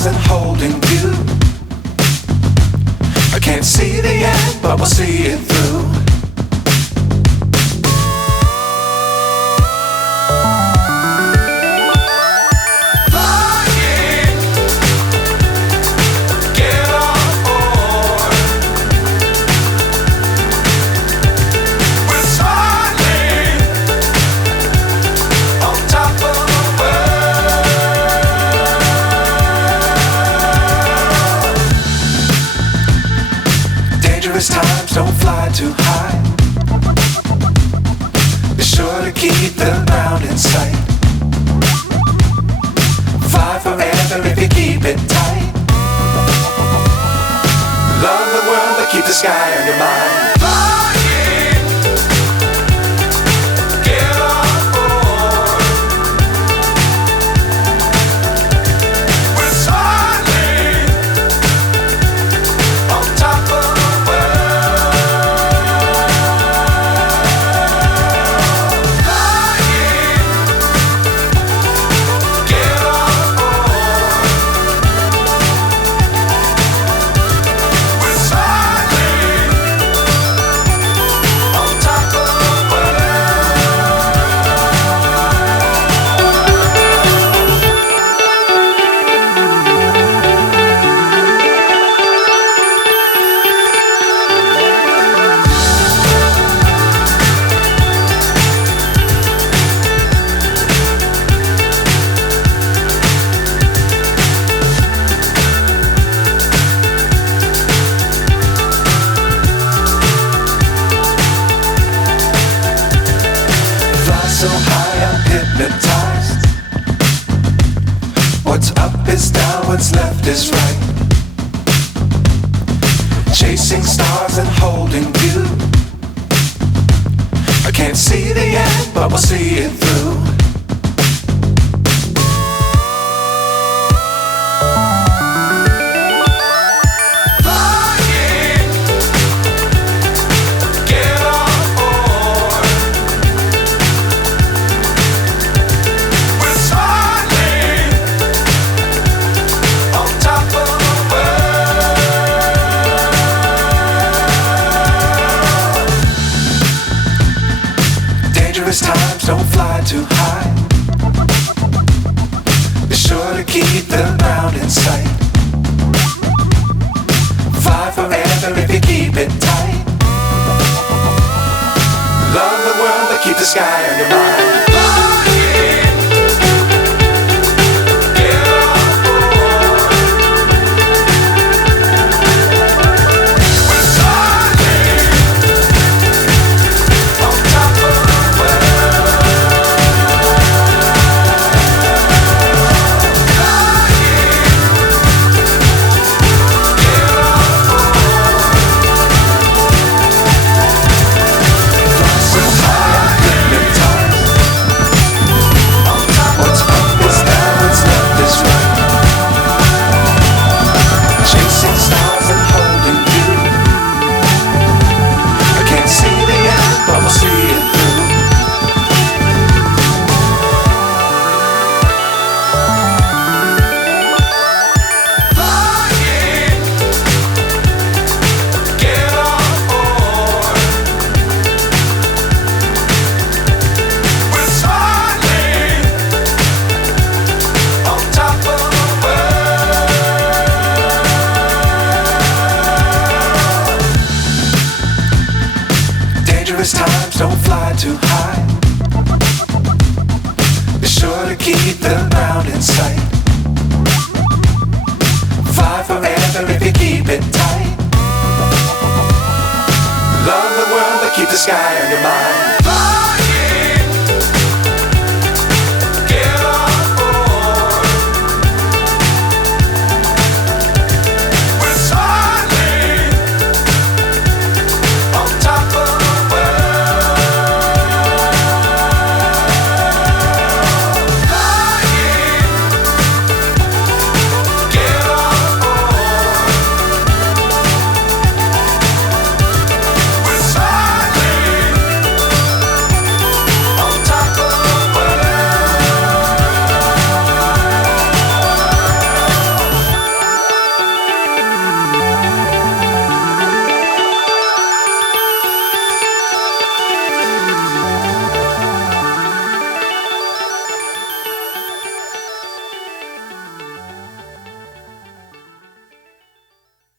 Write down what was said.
stars and holding you. I can't see the end, but we'll see it through. Times don't fly too high. Be sure to keep the ground in sight. Fly forever if you keep it tight. Love the world but keep the sky on your mind. So high I'm hypnotized. What's up is down, what's left is right. Chasing stars and holding you. I can't see the end, but we'll see it through. Times don't fly too high. Be sure to keep the ground in sight. Fly forever if you keep it tight. Love the world but keep the sky on your mind. Times don't fly too high. Be sure to keep the ground in sight. Fly forever if you keep it tight. Love the world but keep the sky on your mind.